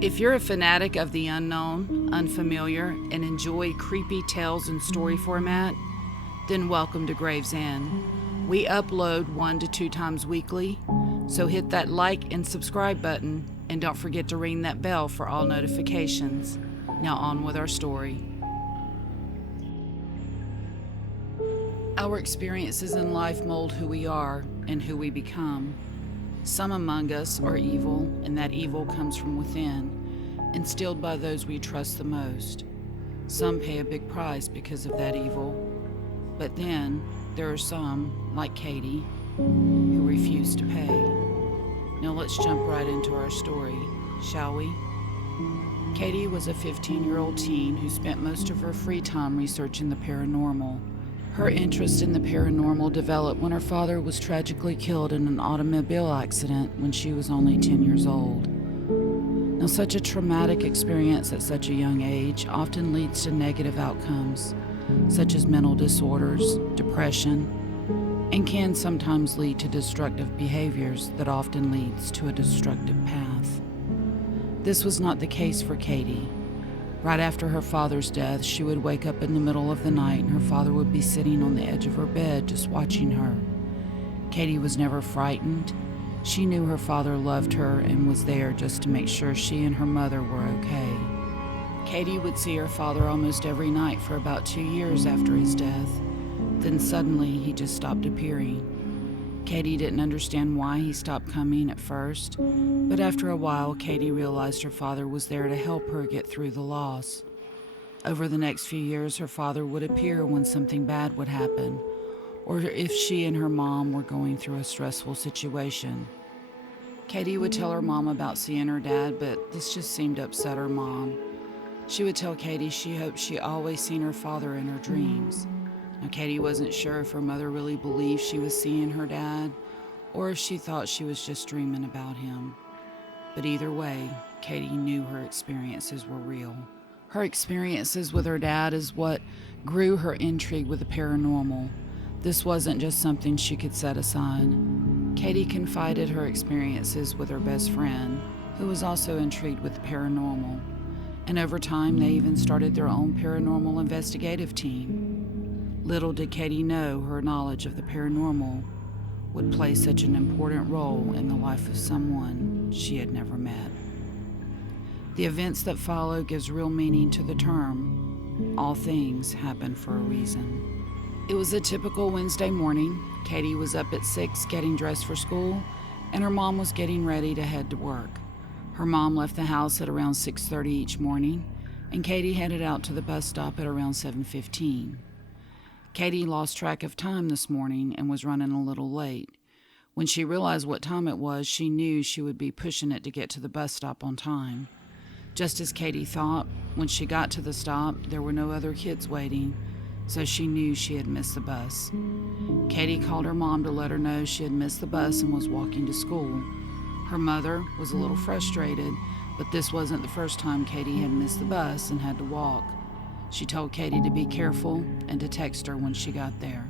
If you're a fanatic of the unknown, unfamiliar, and enjoy creepy tales in story format, then welcome to Graves End. We upload 1 to 2 times weekly, so hit that like and subscribe button, and don't forget to ring that bell for all notifications. Now on with our story. Our experiences in life mold who we are and who we become. Some among us are evil, and that evil comes from within, instilled by those we trust the most. Some pay a big price because of that evil, but then there are some, like Katie, who refuse to pay. Now let's jump right into our story, shall we? Katie was a 15-year-old teen who spent most of her free time researching the paranormal. Her interest in the paranormal developed when her father was tragically killed in an automobile accident when she was only 10 years old. Now, such a traumatic experience at such a young age often leads to negative outcomes, such as mental disorders, depression, and can sometimes lead to destructive behaviors that often leads to a destructive path. This was not the case for Katie. Right after her father's death, she would wake up in the middle of the night and her father would be sitting on the edge of her bed just watching her. Katie was never frightened. She knew her father loved her and was there just to make sure she and her mother were okay. Katie would see her father almost every night for about 2 years after his death. Then suddenly he just stopped appearing. Katie didn't understand why he stopped coming at first, but after a while, Katie realized her father was there to help her get through the loss. Over the next few years, her father would appear when something bad would happen, or if she and her mom were going through a stressful situation. Katie would tell her mom about seeing her dad, but this just seemed to upset her mom. She would tell Katie she hoped she always seen her father in her dreams. Now, Katie wasn't sure if her mother really believed she was seeing her dad, or if she thought she was just dreaming about him. But either way, Katie knew her experiences were real. Her experiences with her dad is what grew her intrigue with the paranormal. This wasn't just something she could set aside. Katie confided her experiences with her best friend, who was also intrigued with the paranormal. And over time, they even started their own paranormal investigative team. Little did Katie know her knowledge of the paranormal would play such an important role in the life of someone she had never met. The events that follow gives real meaning to the term. All things happen for a reason. It was a typical Wednesday morning. Katie was up at 6 getting dressed for school, and her mom was getting ready to head to work. Her mom left the house at around 6:30 each morning, and Katie headed out to the bus stop at around 7:15. Katie lost track of time this morning and was running a little late. When she realized what time it was, she knew she would be pushing it to get to the bus stop on time. Just as Katie thought, when she got to the stop, there were no other kids waiting, so she knew she had missed the bus. Katie called her mom to let her know she had missed the bus and was walking to school. Her mother was a little frustrated, but this wasn't the first time Katie had missed the bus and had to walk. She told Katie to be careful and to text her when she got there.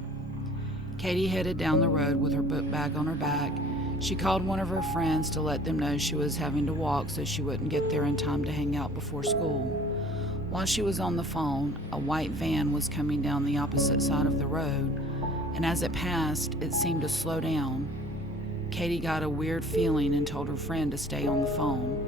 Katie headed down the road with her book bag on her back. She called one of her friends to let them know she was having to walk so she wouldn't get there in time to hang out before school. While she was on the phone, a white van was coming down the opposite side of the road, and as it passed, it seemed to slow down. Katie got a weird feeling and told her friend to stay on the phone.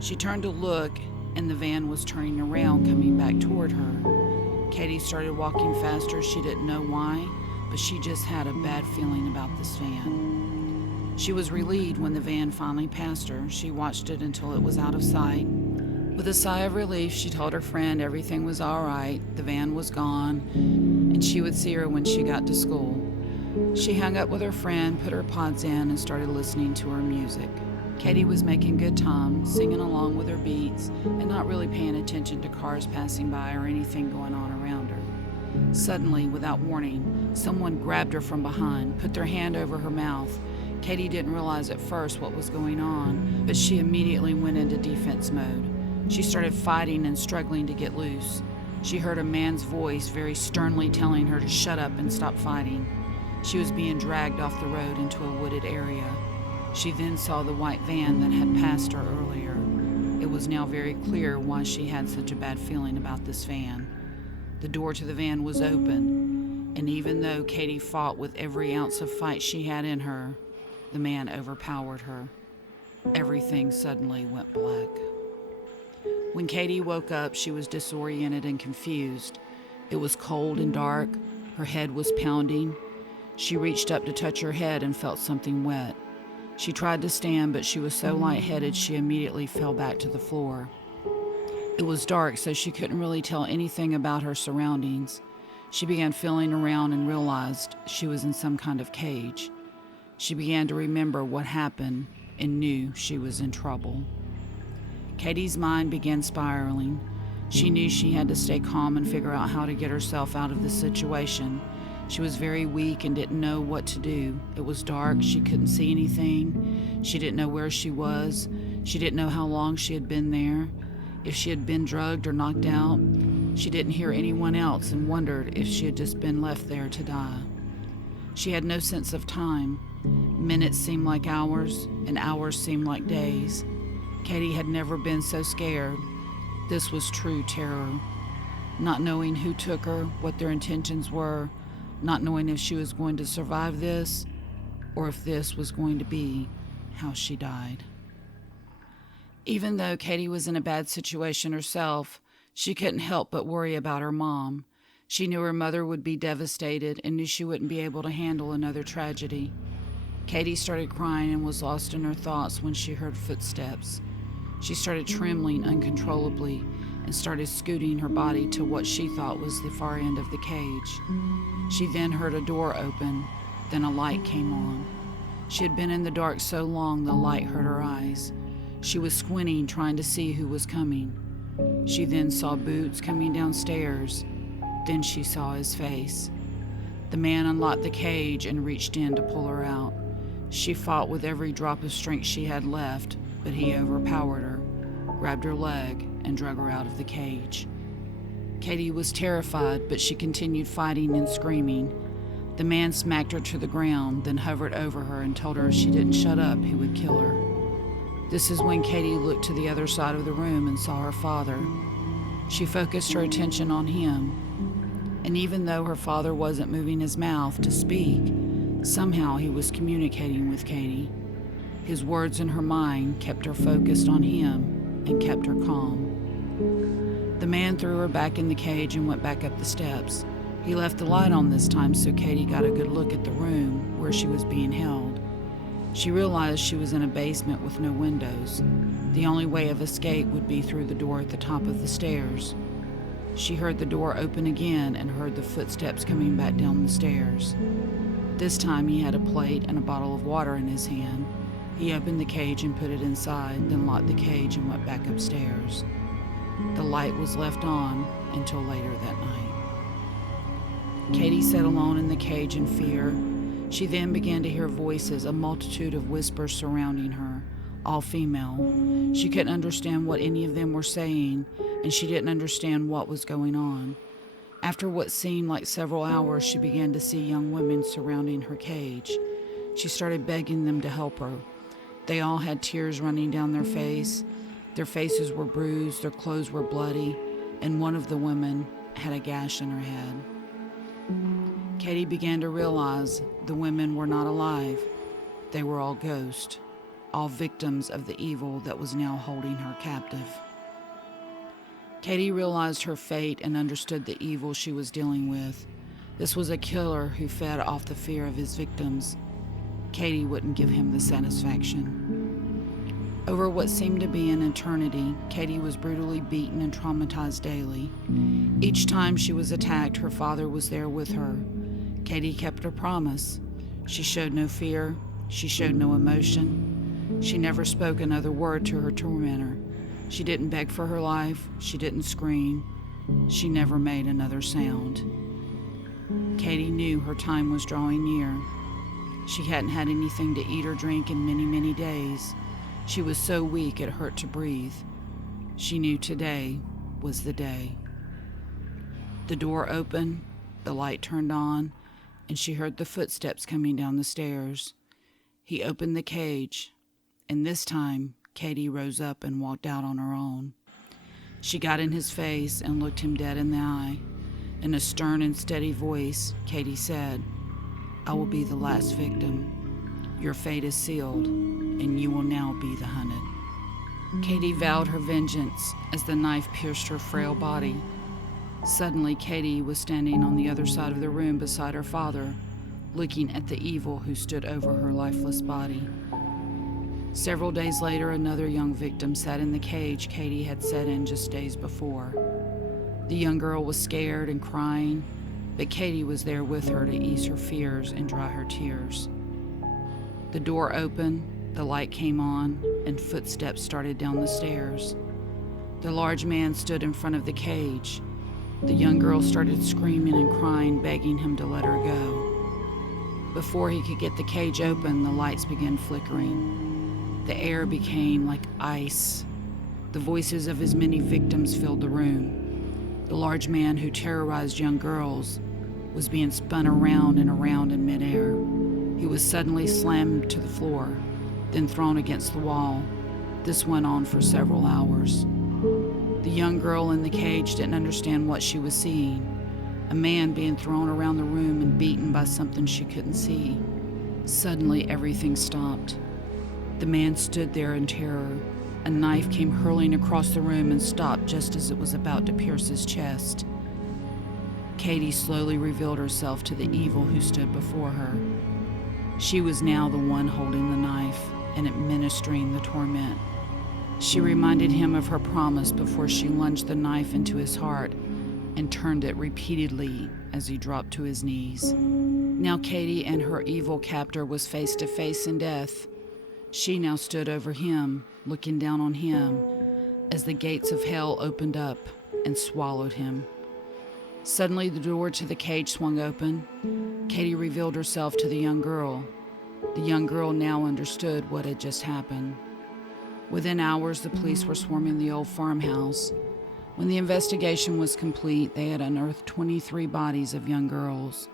She turned to look, and the van was turning around, coming back toward her. Katie started walking faster. She didn't know why, but she just had a bad feeling about this van. She was relieved when the van finally passed her. She watched it until it was out of sight. With a sigh of relief, she told her friend everything was all right, the van was gone, and she would see her when she got to school. She hung up with her friend, put her pods in, and started listening to her music. Katie was making good time, singing along with her beats, and not really paying attention to cars passing by or anything going on around her. Suddenly, without warning, someone grabbed her from behind, put their hand over her mouth. Katie didn't realize at first what was going on, but she immediately went into defense mode. She started fighting and struggling to get loose. She heard a man's voice very sternly telling her to shut up and stop fighting. She was being dragged off the road into a wooded area. She then saw the white van that had passed her earlier. It was now very clear why she had such a bad feeling about this van. The door to the van was open, and even though Katie fought with every ounce of fight she had in her, the man overpowered her. Everything suddenly went black. When Katie woke up, she was disoriented and confused. It was cold and dark. Her head was pounding. She reached up to touch her head and felt something wet. She tried to stand, but she was so lightheaded she immediately fell back to the floor. It was dark, so she couldn't really tell anything about her surroundings. She began feeling around and realized she was in some kind of cage. She began to remember what happened and knew she was in trouble. Katie's mind began spiraling. She knew she had to stay calm and figure out how to get herself out of the situation. She was very weak and didn't know what to do. It was dark. She couldn't see anything. She didn't know where she was. She didn't know how long she had been there, if she had been drugged or knocked out. She didn't hear anyone else and wondered if she had just been left there to die. She had no sense of time. Minutes seemed like hours, and hours seemed like days. Katie had never been so scared. This was true terror. Not knowing who took her, what their intentions were, not knowing if she was going to survive this, or if this was going to be how she died. Even though Katie was in a bad situation herself, she couldn't help but worry about her mom. She knew her mother would be devastated and knew she wouldn't be able to handle another tragedy. Katie started crying and was lost in her thoughts when she heard footsteps. She started trembling uncontrollably and started scooting her body to what she thought was the far end of the cage. She then heard a door open, then a light came on. She had been in the dark so long the light hurt her eyes. She was squinting, trying to see who was coming. She then saw Boots coming downstairs. Then she saw his face. The man unlocked the cage and reached in to pull her out. She fought with every drop of strength she had left, but he overpowered her, grabbed her leg, and drug her out of the cage. Katie was terrified, but she continued fighting and screaming. The man smacked her to the ground, then hovered over her and told her if she didn't shut up, he would kill her. This is when Katie looked to the other side of the room and saw her father. She focused her attention on him, and even though her father wasn't moving his mouth to speak, somehow he was communicating with Katie. His words in her mind kept her focused on him and kept her calm. The man threw her back in the cage and went back up the steps. He left the light on this time so Katie got a good look at the room where she was being held. She realized she was in a basement with no windows. The only way of escape would be through the door at the top of the stairs. She heard the door open again and heard the footsteps coming back down the stairs. This time he had a plate and a bottle of water in his hand. He opened the cage and put it inside, then locked the cage and went back upstairs. The light was left on until later that night. Katie sat alone in the cage in fear. She then began to hear voices, a multitude of whispers surrounding her, all female. She couldn't understand what any of them were saying, and she didn't understand what was going on. After what seemed like several hours, she began to see young women surrounding her cage. She started begging them to help her. They all had tears running down their face. Their faces were bruised, their clothes were bloody, and one of the women had a gash in her head. Katie began to realize the women were not alive. They were all ghosts, all victims of the evil that was now holding her captive. Katie realized her fate and understood the evil she was dealing with. This was a killer who fed off the fear of his victims. Katie wouldn't give him the satisfaction. Over what seemed to be an eternity, Katie was brutally beaten and traumatized daily. Each time she was attacked, her father was there with her. Katie kept her promise. She showed no fear. She showed no emotion. She never spoke another word to her tormentor. She didn't beg for her life. She didn't scream. She never made another sound. Katie knew her time was drawing near. She hadn't had anything to eat or drink in many, many days. She was so weak it hurt to breathe. She knew today was the day. The door opened, the light turned on, and she heard the footsteps coming down the stairs. He opened the cage, and this time Katie rose up and walked out on her own. She got in his face and looked him dead in the eye. In a stern and steady voice, Katie said, "I will be the last victim. Your fate is sealed, and you will now be the hunted." Katie vowed her vengeance as the knife pierced her frail body. Suddenly, Katie was standing on the other side of the room beside her father, looking at the evil who stood over her lifeless body. Several days later, another young victim sat in the cage Katie had sat in just days before. The young girl was scared and crying, but Katie was there with her to ease her fears and dry her tears. The door opened, the light came on, and footsteps started down the stairs. The large man stood in front of the cage. The young girl started screaming and crying, begging him to let her go. Before he could get the cage open, the lights began flickering. The air became like ice. The voices of his many victims filled the room. The large man who terrorized young girls was being spun around and around in midair. He was suddenly slammed to the floor, then thrown against the wall. This went on for several hours. The young girl in the cage didn't understand what she was seeing. A man being thrown around the room and beaten by something she couldn't see. Suddenly, everything stopped. The man stood there in terror. A knife came hurling across the room and stopped just as it was about to pierce his chest. Katie slowly revealed herself to the evil who stood before her. She was now the one holding the knife and administering the torment. She reminded him of her promise before she lunged the knife into his heart and turned it repeatedly as he dropped to his knees. Now Katie and her evil captor was face to face in death. She now stood over him, looking down on him, as the gates of hell opened up and swallowed him. Suddenly the door to the cage swung open. Katie revealed herself to the young girl. The young girl now understood what had just happened. Within hours, the police were swarming the old farmhouse. When the investigation was complete, they had unearthed 23 bodies of young girls.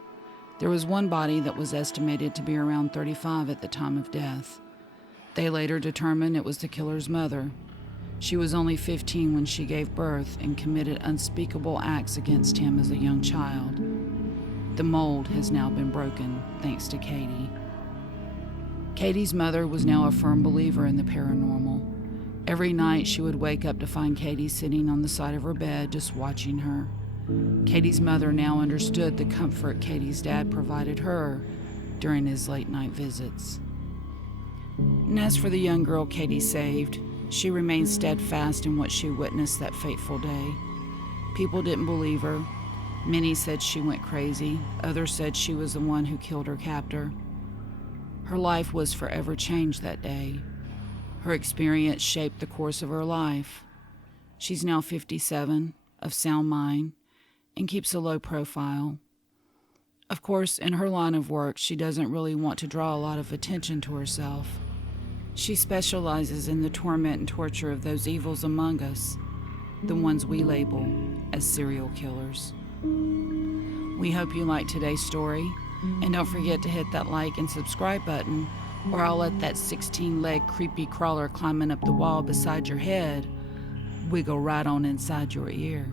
There was one body that was estimated to be around 35 at the time of death. They later determined it was the killer's mother. She was only 15 when she gave birth and committed unspeakable acts against him as a young child. The mold has now been broken, thanks to Katie. Katie's mother was now a firm believer in the paranormal. Every night she would wake up to find Katie sitting on the side of her bed just watching her. Katie's mother now understood the comfort Katie's dad provided her during his late-night visits. And as for the young girl Katie saved, she remained steadfast in what she witnessed that fateful day. People didn't believe her. Many said she went crazy. Others said she was the one who killed her captor. Her life was forever changed that day. Her experience shaped the course of her life. She's now 57, of sound mind, and keeps a low profile. Of course, in her line of work, she doesn't really want to draw a lot of attention to herself. She specializes in the torment and torture of those evils among us, the ones we label as serial killers. We hope you liked today's story, and don't forget to hit that like and subscribe button, or I'll let that 16-leg creepy crawler climbing up the wall beside your head wiggle right on inside your ear.